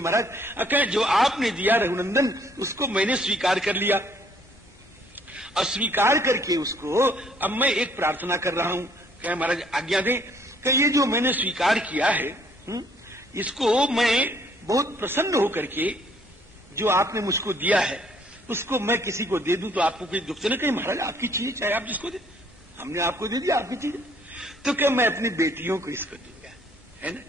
महाराज कहे जो आपने दिया रघुनंदन उसको मैंने स्वीकार कर लिया, और स्वीकार करके उसको अब मैं एक प्रार्थना कर रहा हूं। कहे महाराज आज्ञा दें। कि ये जो मैंने स्वीकार किया है इसको मैं बहुत प्रसन्न होकर के जो आपने मुझको दिया है उसको मैं किसी को दे दूं तो आपको कोई दुख नहीं। कहीं महाराज आपकी चीज चाहे आप जिसको दे, हमने आपको दे दिया आपकी चीज, तो क्या मैं अपनी बेटियों को इसको दूंगा, है ना।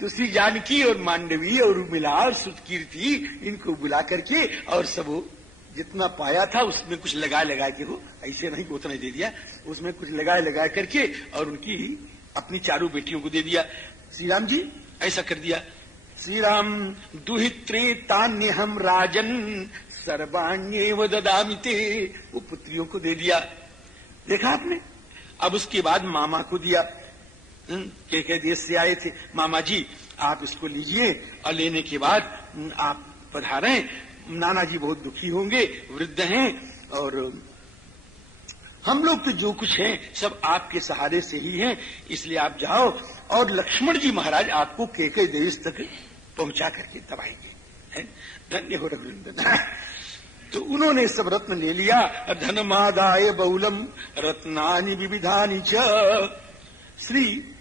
तो श्री जानकी और मांडवी और उर्मिला और सुतकीर्ति इनको बुला करके और सब जितना पाया था उसमें कुछ लगा के हो, ऐसे नहीं उतना ही दे दिया, उसमें कुछ लगा करके और उनकी अपनी चारों बेटियों को दे दिया। श्री राम जी ऐसा कर दिया। श्री राम दुहित्रे तान्यहम राजन सर्वाण्येव ददामिते, वो पुत्रियों को दे दिया। देखा आपने। अब उसके बाद मामा को दिया। के देश से आए थे, मामा जी आप इसको लीजिए, और लेने के बाद आप पधारें। नाना जी बहुत दुखी होंगे, वृद्ध हैं, और हम लोग तो जो कुछ हैं सब आपके सहारे से ही हैं, इसलिए आप जाओ। और लक्ष्मण जी महाराज आपको के देश तक पहुंचा करके दबाएंगे। धन्य हो रघुनंदन। तो उन्होंने सब रत्न ले लिया। धनमादाय बहुलम रत्नानि विविधानि च। श्री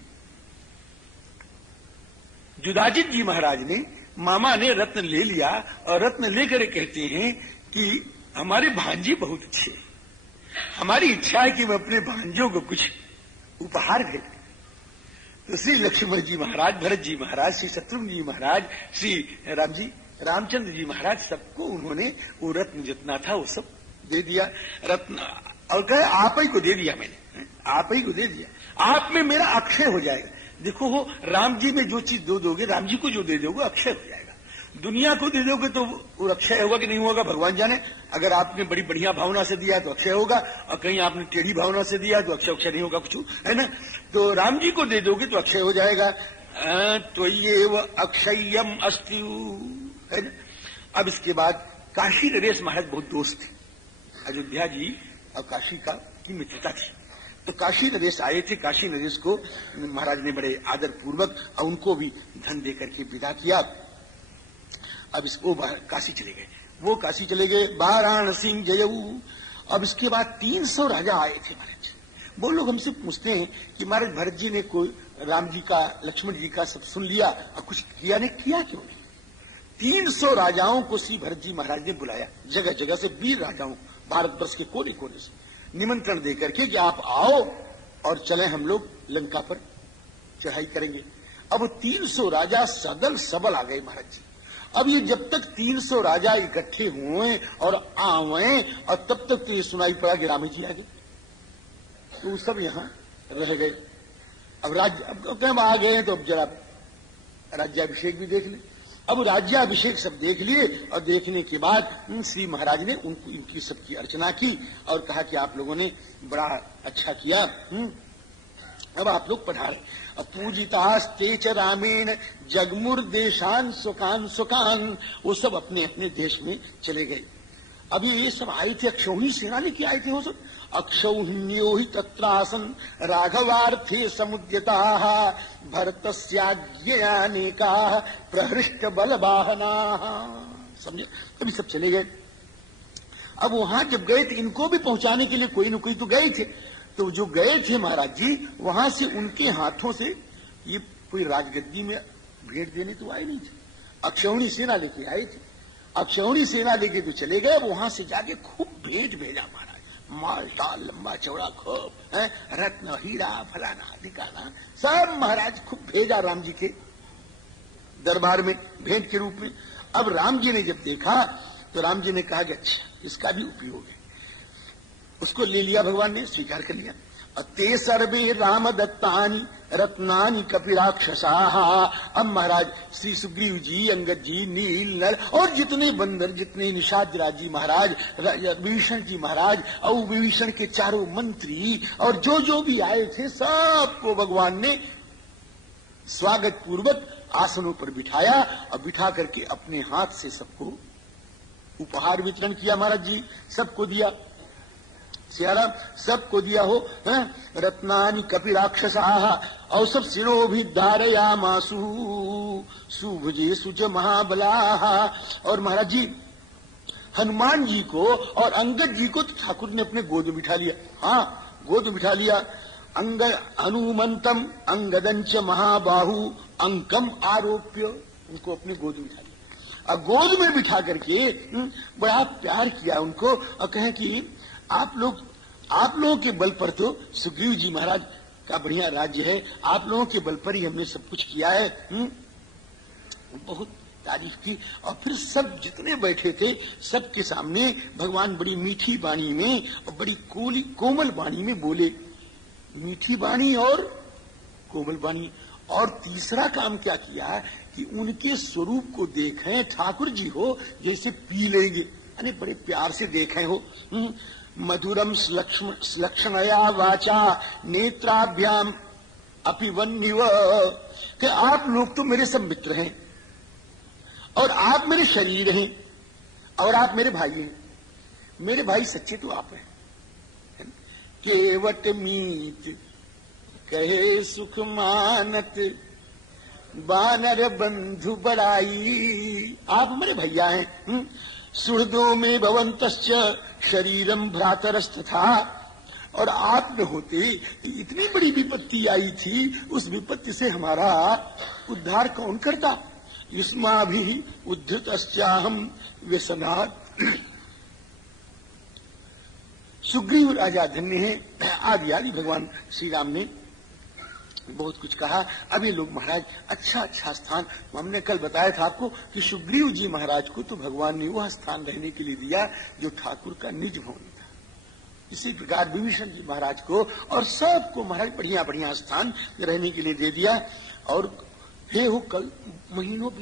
जुदाजित जी महाराज ने, मामा ने रत्न ले लिया, और रत्न लेकर कहते हैं कि हमारे भांजे बहुत अच्छे, हमारी इच्छा है कि मैं अपने भांजों को कुछ उपहार भेज। तो श्री लक्ष्मण जी महाराज, भरत जी महाराज, श्री शत्रुघ्न जी महाराज, श्री राम जी, रामचंद्र जी महाराज, सबको उन्होंने वो रत्न जितना था वो सब दे दिया। रत्न और कहे आप ही को दे दिया मैंने, आप ही को दे दिया, आप में मेरा अक्षय हो जाएगा। देखो हो राम जी में जो चीज दोगे, राम जी को जो दे दोगे अक्षय हो जाएगा। दुनिया को दे दोगे तो वो अक्षय होगा कि नहीं होगा भगवान जाने। अगर आपने बड़ी बढ़िया भावना से दिया तो अक्षय होगा, और कहीं आपने टेढ़ी भावना से दिया तो अक्षय नहीं होगा कुछ, है ना। तो राम जी को दे दोगे तो अक्षय हो जाएगा। तो ये अक्षयम अस्ति, है ना। अब इसके बाद काशी नरेश महाराज बहुत दोस्त थे, अयोध्या जी और काशी का की मित्रता थी। तो काशी नरेश आए थे। काशी नरेश को महाराज ने बड़े आदर पूर्वक और उनको भी धन देकर के विदा किया। अब इसको काशी चले गए, वो काशी चले गए। वाराणसी जयऊ। अब इसके बाद 300 राजा आए थे महाराज। वो लोग हमसे पूछते हैं कि महाराज भरत जी ने कोई राम जी का, लक्ष्मण जी का सब सुन लिया और कुछ किया नहीं, किया क्यों नहीं। 300 राजाओं को श्री भरत जी महाराज ने बुलाया, जगह जगह से 20 राजाओं, भारतवर्ष के कोने कोने से निमंत्रण देकर के कि आप आओ और चलें हम लोग लंका पर चढ़ाई करेंगे। अब 300 राजा सदल सबल आ गए महाराज जी। अब ये जब तक 300 राजा इकट्ठे हुए और आवे, और तब तक तो ये सुनाई पड़ा कि राम जी आ गए, तो सब यहां रह गए। अब आ गए तो अब जरा राज्याभिषेक भी देख ले। अब राज्याभिषेक सब देख लिए, और देखने के बाद श्री महाराज ने उनको इनकी सबकी अर्चना की और कहा कि आप लोगों ने बड़ा अच्छा किया, अब आप लोग पधारे। अब पूजितास्ते च रामेण जगमुर देशान सुकान सुकान, वो सब अपने अपने देश में चले गए। अभी ये सब आए थे, अक्षौहिणी सेना लेके आए थे वो सब। अक्षौहिण्यो ही तत्रासन राघवार्थे समुद्यता भरतस्याज्ञयानेका प्रहृष्ट बल वाहना। समझे। अभी सब चले गए। अब वहां जब गए थे, इनको भी पहुंचाने के लिए कोई न कोई तो गए थे। तो जो गए थे महाराज जी, वहां से उनके हाथों से ये कोई राजगद्दी में भेंट देने तो आए नहीं थे। अक्षौहिणी सेना लेके आए थे। अक्षौहिणी सेना लेके तो चले गए। वहां से जाके खूब भेंट भेजा महाराज, माल टाल लंबा चौड़ा खूब, रत्न हीरा फलाना दिखाना सब महाराज खूब भेजा राम जी के दरबार में भेंट के रूप में। अब राम जी ने जब देखा तो राम जी ने कहा कि अच्छा इसका भी उपयोग है। उसको ले लिया, भगवान ने स्वीकार कर लिया। ते सर्वे राम दत्तानी रत्नानी कपिराक्षसाहा। अब महाराज श्री सुग्रीव जी, अंगद जी, नील नल और जितने बंदर, जितने निषादराज जी महाराज, विभीषण जी महाराज और विभीषण के चारों मंत्री और जो भी आए थे, सबको भगवान ने स्वागत पूर्वक आसनों पर बिठाया और बिठा करके अपने हाथ से सबको उपहार वितरण किया। महाराज जी सबको दिया। सियाराम सबको दिया हो, रत्नानि कपि राक्षसाः और सब शिरोभिधारयामासु सुभुजे सुच महाबलाः। और महाराज जी हनुमान जी को और अंगद जी को तो ठाकुर ने अपने गोद में बिठा लिया। हाँ, गोद में बिठा लिया। हनुमंतम अंगदंच महाबाहु अंकम आरोप्य, उनको अपने गोद में बिठा लिया और गोद में बिठा करके बड़ा प्यार किया उनको और कहे कि आप लोगों के बल पर तो सुग्रीव जी महाराज का बढ़िया राज्य है, आप लोगों के बल पर ही हमने सब कुछ किया है। बहुत तारीफ की। और फिर सब जितने बैठे थे सबके सामने भगवान बड़ी मीठी वाणी में और बड़ी कोमल वाणी में बोले, मीठी वाणी और कोमल वाणी। और तीसरा काम क्या किया कि उनके स्वरूप को देखें, ठाकुर जी हो जैसे पी लेंगे, यानी बड़े प्यार से देखें हो। मधुरम श्लक्षणया वाचा नेत्राभ्याम अपि वन्निव, कि आप लोग तो मेरे सब मित्र हैं और आप मेरे शरीर हैं और आप मेरे भाई हैं। मेरे भाई सच्चे तो आप हैं। केवट मीत कहे सुख मानत बानर बंधु बड़ाई, आप हमारे भैया हैं। सुहृदो में भवंतश्च शरीरम भ्रातरस्तथा, और आप न होते इतनी बड़ी विपत्ति आई थी, उस विपत्ति से हमारा उद्धार कौन करता। युष्माभि उद्धृतश्चाहम व्यसनात्। सुग्रीव राजा धन्य है। आदि आदि भगवान श्री राम ने बहुत कुछ कहा। अब ये लोग महाराज अच्छा स्थान, हमने कल बताया था आपको कि सुग्रीव जी महाराज को तो भगवान ने वह स्थान रहने के लिए दिया जो ठाकुर का निज भवन था। इसी प्रकार विभीषण जी महाराज को और सबको महाराज बढ़िया बढ़िया स्थान रहने के लिए दे दिया। और हे हो, कल महीनों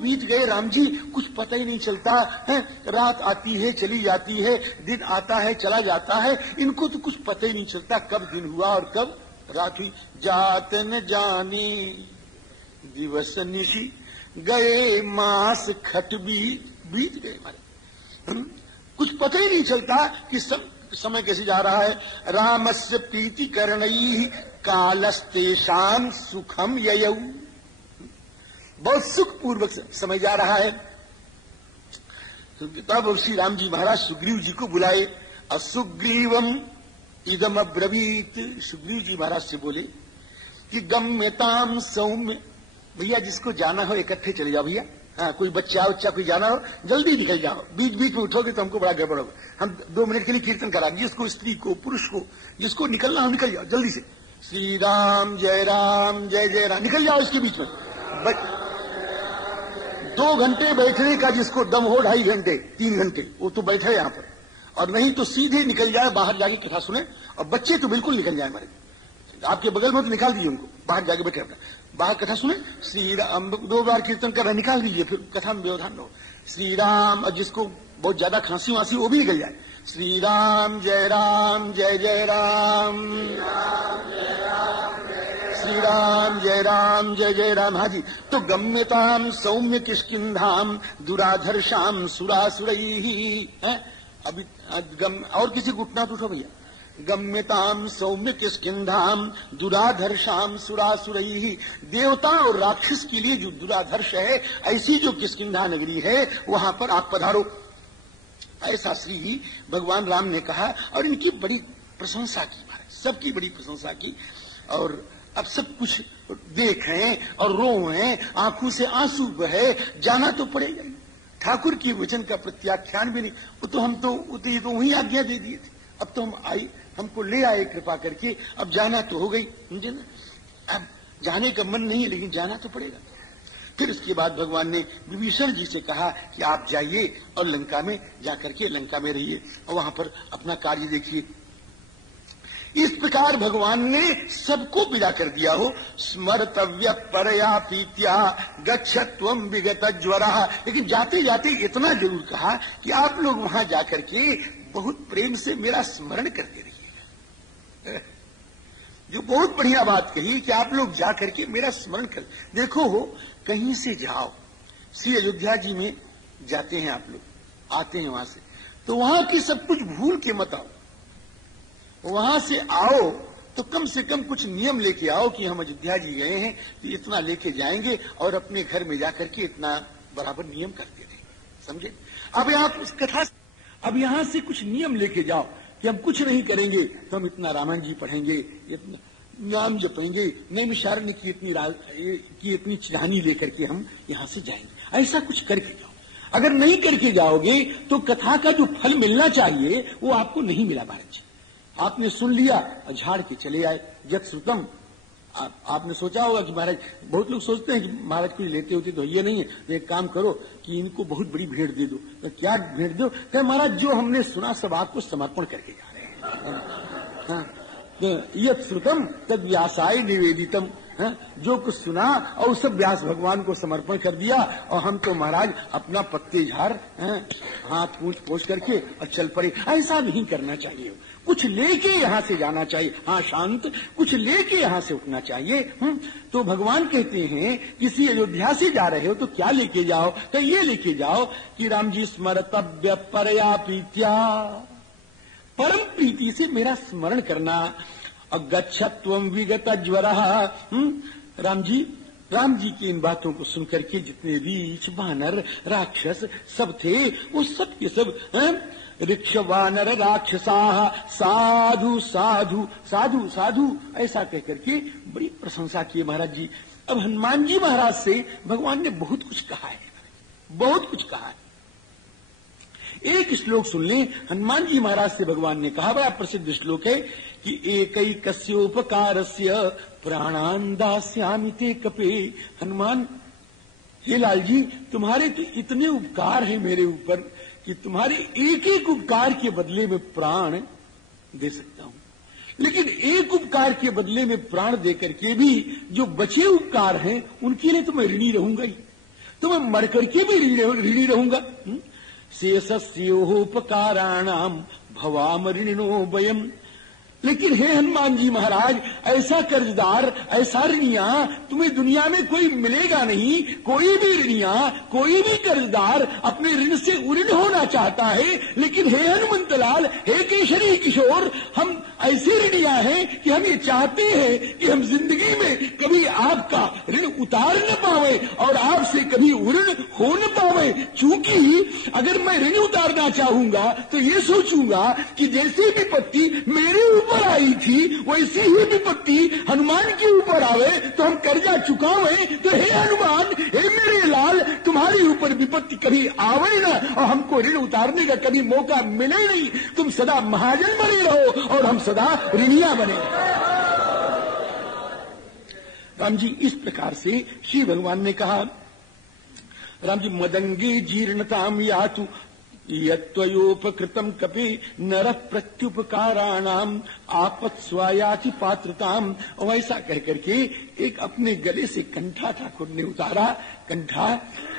बीत गए राम जी, कुछ पता ही नहीं चलता है। रात आती है चली जाती है, दिन आता है चला जाता है, इनको तो कुछ पता ही नहीं चलता कब दिन हुआ और कब रात हुई। जात न जाने दिवस निशी, गए मास खट बीत गए हमारे, कुछ पता ही नहीं चलता कि सब समय कैसे जा रहा है। रामस्य प्रीति करणई कालस्तेषाम सुखम ययौ, बहुत सुख पूर्वक समय जा रहा है। तो तब श्री राम जी महाराज सुग्रीव जी को बुलाए और सुग्रीवम इदम अब्रवीत, सुग्रीव जी महाराज से बोले कि गम्यताम सौम्य, भैया जिसको जाना हो इकट्ठे चले जाओ भैया। हाँ, कोई बच्चा कोई जाना हो जल्दी निकल जाओ, बीच बीच में उठोगे तो हमको बड़ा गड़बड़ होगा। हम 2 मिनट के लिए कीर्तन करा, जिसको स्त्री को पुरुष को जिसको निकलना हो निकल जाओ जल्दी से। श्री राम जय जय राम, निकल जाओ इसके बीच में। 2 घंटे बैठने का जिसको दम हो, 2.5 घंटे 3 घंटे, वो तो बैठे यहाँ पर, और नहीं तो सीधे निकल जाए बाहर जाके कथा सुने। और बच्चे तो बिल्कुल निकल जाए हमारे, आपके बगल में तो निकाल दीजिए उनको, बाहर जाके बैठे अपना बाहर कथा सुने। श्री राम 2 बार कीर्तन करना निकाल दीजिए, फिर कथा में व्यवधान हो। श्री राम, और जिसको बहुत ज्यादा खांसी वांसी वो भी निकल जाए। श्री राम जय राम, श्री राम जय जय राम। हाँ जी, तो गम्यताम सौम्य किष्किंधाम दुराधर्षाम सुरासुरई है। अभी और किसी को उठना तो उठो भैया। गम्यताम सौम्य किष्किंधाम दुराधर्षाम सुरासुरई, देवता और राक्षस के लिए जो दुराधर्ष है, ऐसी जो किष्किंधा नगरी है वहां पर आप पधारो, ऐसा श्री भगवान राम ने कहा। और इनकी बड़ी प्रशंसा की, सबकी बड़ी प्रशंसा की। और अब सब कुछ देखें और रोएं, आंखों से आंसू बहे, जाना तो पड़ेगा ही। ठाकुर की वचन का प्रत्याख्यान भी नहीं, वो तो ये तो वही आज्ञा दे दिए थे। अब तो हमको ले आए कृपा करके, अब जाना तो हो गई, समझे ना। अब जाने का मन नहीं है लेकिन जाना तो पड़ेगा। फिर उसके बाद भगवान ने विभीषण जी से कहा कि आप जाइए और लंका में जाकर के लंका में रहिए और वहां पर अपना कार्य देखिए। इस प्रकार भगवान ने सबको विदा कर दिया हो। स्मर्तव्य परया पीत्या गच्छत्वम विगत ज्वरा, लेकिन जाते जाते इतना जरूर कहा कि आप लोग वहां जाकर के बहुत प्रेम से मेरा स्मरण करते रहिएगा। जो बहुत बढ़िया बात कही कि आप लोग जाकर के मेरा स्मरण कर। देखो हो, कहीं से जाओ, श्री अयोध्या जी में जाते हैं आप लोग, आते हैं वहां से, तो वहां की सब कुछ भूल के मत आओ, वहां से आओ तो कम से कम कुछ नियम लेके आओ कि हम अयोध्या जी गए हैं तो इतना लेके जाएंगे और अपने घर में जाकर के इतना बराबर नियम करते रहेंगे, समझे। अब आप इस कथा, अब यहां से कुछ नियम लेके जाओ कि हम कुछ नहीं करेंगे तो हम इतना रामायण जी पढ़ेंगे, इतना नाम जपेंगे, नैमिषारण्य की इतनी चिरानी लेकर के हम यहां से जाएंगे। ऐसा कुछ करके जाओ। अगर नहीं करके जाओगे तो कथा का जो फल मिलना चाहिए वो आपको नहीं मिला महाराज जी। आपने सुन लिया और झाड़ के चले आए। यत् श्रुतम, आपने सोचा होगा कि महाराज, बहुत लोग सोचते हैं कि महाराज कुछ लेते होते तो ये नहीं है, तो एक काम करो कि इनको बहुत बड़ी भेंट दे दो। तो क्या भेंट दो? क्या महाराज जो हमने सुना सब आपको समर्पण करके जा रहे हैं। हाँ, यत् श्रुतम तद व्यासाय निवेदितम, जो कुछ सुना और सब व्यास भगवान को समर्पण कर दिया और हम तो महाराज अपना पत्ते झाड़ हाथ पूछ पोछ करके और चल पड़े। ऐसा नहीं करना चाहिए, कुछ लेके यहां से जाना चाहिए। हाँ शांत, कुछ लेके यहां से उठना चाहिए। तो भगवान कहते हैं किसी अयोध्या से जा रहे हो तो क्या लेके जाओ? तो ये लेके जाओ कि राम जी स्मरतव्य परया प्रीत्या, परम प्रीति से मेरा स्मरण करना। अगच्छत्वम विगत ज्वरः, राम जी की इन बातों को सुनकर के जितने रीछ वानर राक्षस सब थे वो सब के सब ऋक्ष वानर राक्षसा साधु साधु साधु साधु ऐसा कहकर के बड़ी प्रशंसा की महाराज जी। अब हनुमान जी महाराज से भगवान ने बहुत कुछ कहा है, बहुत कुछ कहा है। एक श्लोक सुन लें। हनुमान जी महाराज से भगवान ने कहा, बड़ा प्रसिद्ध श्लोक है कि एकैकस्योपकारस्य प्राणान् दास्यामि ते कपे। हनुमान, हे लाल जी, तुम्हारे तो इतने उपकार हैं मेरे ऊपर कि तुम्हारे एक एक उपकार के बदले में प्राण दे सकता हूं, लेकिन एक उपकार के बदले में प्राण देकर के भी जो बचे उपकार हैं उनके लिए तो मैं ऋणी रहूंगा ही, तो मैं मर करके भी ऋणी रहूंगा। शेषस्योपकाराणाम भवाम ऋणिनो वयम। लेकिन हे हनुमान जी महाराज, ऐसा कर्जदार, ऐसा ऋणिया तुम्हें दुनिया में कोई मिलेगा नहीं। कोई भी ऋणिया, कोई भी कर्जदार अपने ऋण से उऋण होना चाहता है, लेकिन हे हनुमंतलाल, हे केशरी किशोर, हम ऐसे ऋणिया हैं कि हम ये चाहते हैं कि हम जिंदगी में कभी आपका ऋण उतार न पावे और आपसे कभी उऋण हो न पावे। चूंकि अगर मैं ऋण उतारना चाहूंगा तो ये सोचूंगा कि जैसी विपत्ति मेरे ऊपर आई थी वैसी ही विपत्ति हनुमान के ऊपर आवे तो हम कर्जा चुकावे। तो हे हनुमान, हे मेरे लाल, तुम्हारे ऊपर विपत्ति कभी आवे ना और हमको ऋण उतारने का कभी मौका मिले नहीं। तुम सदा महाजन बने रहो और हम सदा ऋणिया बने। राम जी इस प्रकार से श्री भगवान ने कहा, राम जी मदंगे जीर्णताम यातु यत्त्वयोपकृतम कपि नरः प्रत्युपकाराणाम आपत्स्वायाति पात्रताम। और ऐसा कहकर के एक अपने गले से कंठा ठाकुर ने उतारा, कंठा,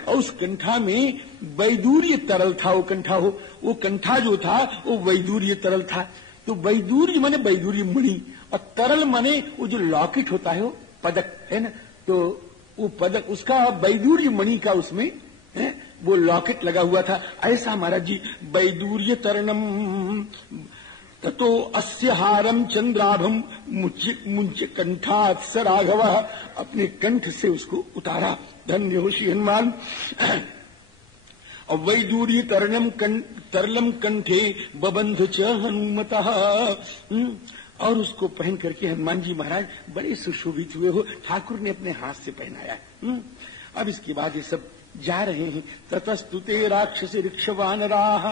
और उस कंठा में वैदूर्य तरल था। वो कंठा जो था वो वैदूर्य तरल था। तो वैदूर्य माने वैदूर्य मणि और तरल माने वो जो लॉकेट होता है वो पदक है ना, तो वो पदक उसका वैदूर्य मणि का उसमें है वो लॉकेट लगा हुआ था। ऐसा महाराज जी वैदूर्य तरणम ततो अस्य हारम चंद्राभम मुंच कंठात् स राघव। अपने कंठ से उसको उतारा। धन्य हो श्री हनुमान। और वैदूर्य तरलम कंठे बबंध च हनुमतः। और उसको पहन करके हनुमान जी महाराज बड़े सुशोभित हुए हो। ठाकुर ने अपने हाथ से पहनाया। अब इसके बाद ये सब जा रहे हैं। ततस्तुते राक्षस ऋक्षवानराः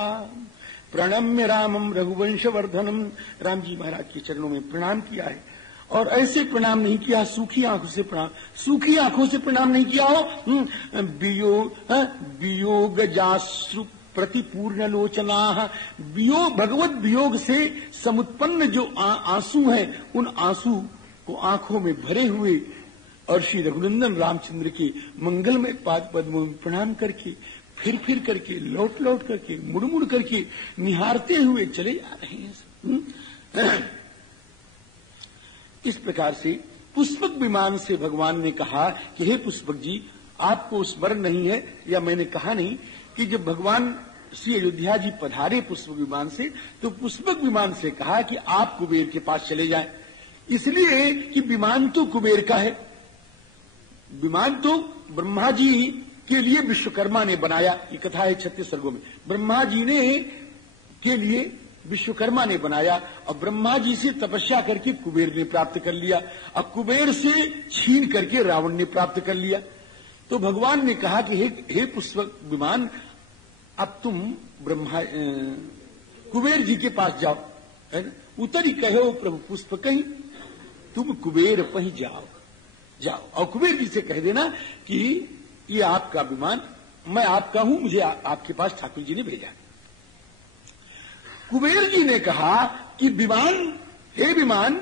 प्रणम्य रामम रघुवंशवर्धनम। राम जी महाराज के चरणों में प्रणाम किया है और ऐसे प्रणाम नहीं किया सूखी आंखों से प्रणाम, सूखी आंखों से प्रणाम नहीं किया हो। वियोग जाश्रु प्रतिपूर्ण लोचना। वियोग, भगवत वियोग से समुत्पन्न जो आंसू हैं उन आंसू को आंखों में भरे हुए और श्री रघुनंदन रामचंद्र के मंगलमय पाद पद्मों में प्रणाम करके फिर करके लौट करके मुड़ करके निहारते हुए चले जा रहे हैं। इस प्रकार से पुष्पक विमान से भगवान ने कहा कि हे पुष्पक जी, आपको स्मरण नहीं है या मैंने कहा नहीं कि जब भगवान श्री अयोध्या जी पधारे पुष्पक विमान से, तो पुष्पक विमान से कहा कि आप कुबेर के पास चले जाएं, इसलिए कि विमान तो कुबेर का है। विमान तो ब्रह्मा जी के लिए विश्वकर्मा ने बनाया, ये कथा है 36 सर्गों में। ब्रह्मा जी ने के लिए विश्वकर्मा ने बनाया और ब्रह्मा जी से तपस्या करके कुबेर ने प्राप्त कर लिया, अब कुबेर से छीन करके रावण ने प्राप्त कर लिया। तो भगवान ने कहा कि हे पुष्पक विमान, अब तुम ब्रह्मा कुबेर जी के पास जाओ, है ना। उतरी कहो प्रभु पुष्प कहीं, तुम कुबेर पहीं जाओ जाओ, और कुबेर जी से कह देना कि ये आपका विमान, मैं आपका हूं, मुझे आपके पास ठाकुर जी ने भेजा। कुबेर जी ने कहा कि विमान, हे विमान,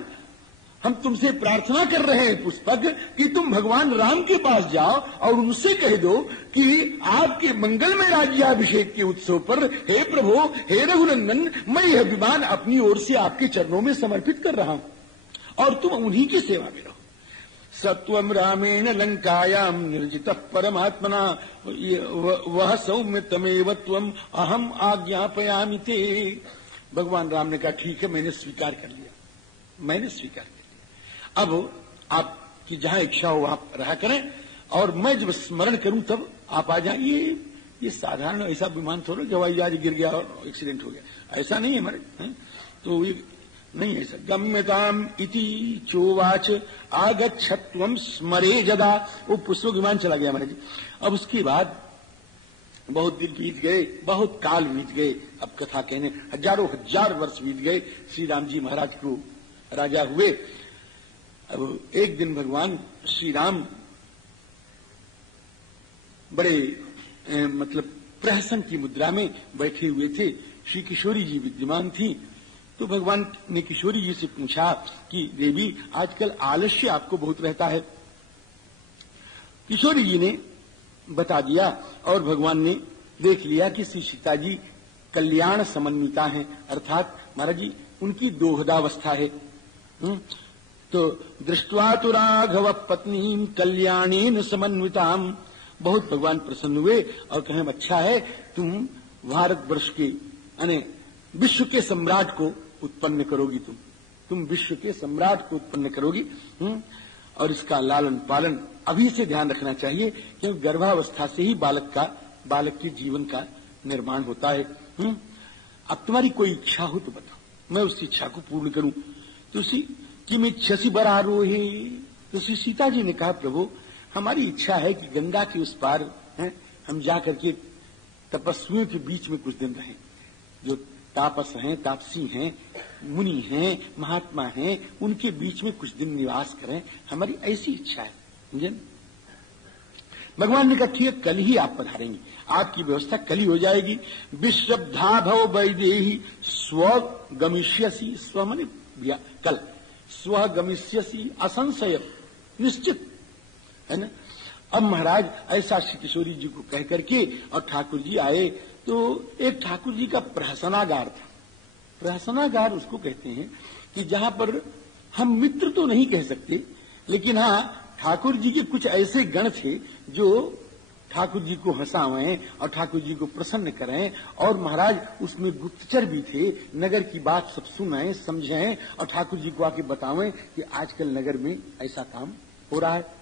हम तुमसे प्रार्थना कर रहे हैं पुष्पक कि तुम भगवान राम के पास जाओ और उनसे कह दो कि आपके मंगलमय राज्याभिषेक के उत्सव पर, हे प्रभु, हे रघुनंदन, मैं यह विमान अपनी ओर से आपके चरणों में समर्पित कर रहा हूं और तुम उन्हीं की सेवा में रहो। सत्वम रामेण लंकायाम निर्जित परमात्मना वह सौम्य तमेव त्वम अहम आज्ञापयामि ते। भगवान राम ने कहा ठीक है, मैंने स्वीकार कर लिया, मैंने स्वीकार कर लिया। अब आपकी जहां इच्छा हो वहां रहा करें और मैं जब स्मरण करूं तब आप आ जाइए। ये साधारण ऐसा विमान थोड़ा हवाई जहाज गिर गया और एक्सीडेंट हो गया, ऐसा नहीं है हमारे, तो ये नहीं है ऐसा। गम्यताम इति चोवाच आगच्छत्वम स्मरे जदा। वो पुष्पक विमान चला गया महाराज जी। अब उसके बाद बहुत दिन बीत गए, बहुत काल बीत गए, अब कथा कहने हजारों हजार वर्ष बीत गए। श्री राम जी महाराज को राजा हुए। अब एक दिन भगवान श्री राम बड़े मतलब प्रहसन की मुद्रा में बैठे हुए थे। श्री किशोरी जी विद्यमान थी। तो भगवान ने किशोरी जी से पूछा कि देवी, आजकल आलस्य आपको बहुत रहता है। किशोरी जी ने बता दिया और भगवान ने देख लिया कि श्री सीता जी कल्याण समन्विता हैं, अर्थात महाराज जी उनकी दोहदावस्था है। तो दृष्ट्वा तो राघव पत्नी कल्याणेन समन्विताम, बहुत भगवान प्रसन्न हुए और कहें अच्छा है, तुम भारतवर्ष के यानी विश्व के सम्राट को उत्पन्न करोगी, तुम विश्व के सम्राट को उत्पन्न करोगी। और इसका लालन पालन अभी से ध्यान रखना चाहिए, क्योंकि गर्भावस्था से ही बालक के जीवन का निर्माण होता है। अब तुम्हारी कोई इच्छा हो तो बताओ, मैं उस इच्छा को पूर्ण करूं। तो कि मैं इच्छसी बरारोहे, तो श्री सीता जी ने कहा प्रभु, हमारी इच्छा है कि गंगा के उस पार हम जाकर के तपस्वियों के बीच में कुछ दिन रहें। जो तापस हैं, तापसी हैं, मुनि हैं, महात्मा हैं, उनके बीच में कुछ दिन निवास करें, हमारी ऐसी इच्छा है। समझे? भगवान ने कहा ठीक है, कल ही आप पधारेंगे, आपकी व्यवस्था कल ही हो जाएगी। विश्रब्धा भव वैदेही स्व गमिष्यसी, स्व माने कल, स्व गमिष्यसी असंशय, निश्चित है ना। अब महाराज ऐसा श्री किशोरी जी को कह करके और ठाकुर जी आए। तो एक ठाकुर जी का प्रहसनागार था। प्रहसनागार उसको कहते हैं कि जहां पर हम मित्र तो नहीं कह सकते, लेकिन हाँ ठाकुर जी के कुछ ऐसे गण थे जो ठाकुर जी को हंसावें और ठाकुर जी को प्रसन्न करें। और महाराज उसमें गुप्तचर भी थे, नगर की बात सब सुनाएं, समझें और ठाकुर जी को आके बतावें कि आजकल नगर में ऐसा काम हो रहा है।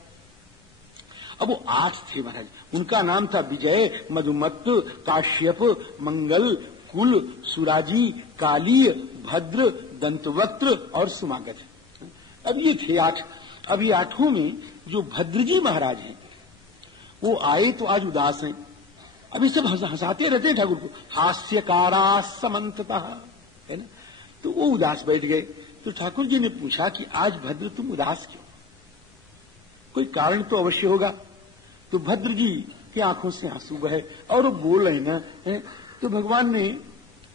अब वो 8 थे महाराज। उनका नाम था विजय, मधुमत्त, काश्यप, मंगल, कुल, सुराजी, कालीय, भद्र, दंतवक्त्र और सुमागत। अब ये थे 8। अब ये 8 में जो भद्र जी महाराज हैं वो आए तो आज उदास हैं। अभी सब हंसाते रहते हैं ठाकुर को, हास्यकारा समंतता, है ना। तो वो उदास बैठ गए। तो ठाकुर जी ने पूछा कि आज भद्र तुम उदास क्यों, कोई कारण तो अवश्य होगा। तो भद्र जी की आंखों से आंसू बहे और वो बोल रहे ना, तो भगवान ने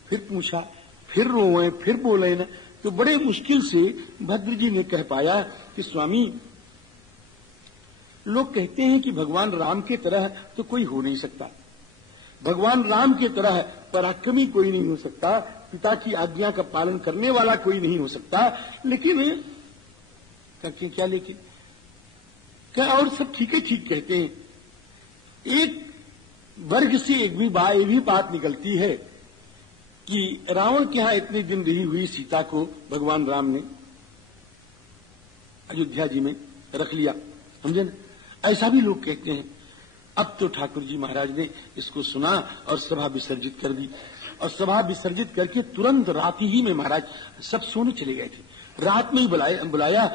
फिर पूछा, फिर रोए, फिर बोले ना। तो बड़े मुश्किल से भद्र जी ने कह पाया कि स्वामी, लोग कहते हैं कि भगवान राम के तरह तो कोई हो नहीं सकता, भगवान राम के तरह पराक्रमी कोई नहीं हो सकता, पिता की आज्ञा का पालन करने वाला कोई नहीं हो सकता। लेकिन क्या लेकिन क्या, और सब ठीक है, ठीक कहते हैं। एक वर्ग से एक भी ये भी बात निकलती है कि रावण के यहां इतने दिन रही हुई सीता को भगवान राम ने अयोध्या जी में रख लिया, समझे ना। ऐसा भी लोग कहते हैं। अब तो ठाकुर जी महाराज ने इसको सुना और सभा विसर्जित कर दी, और सभा विसर्जित करके तुरंत रात ही में महाराज सब सोने चले गए थे। रात में ही बुलाया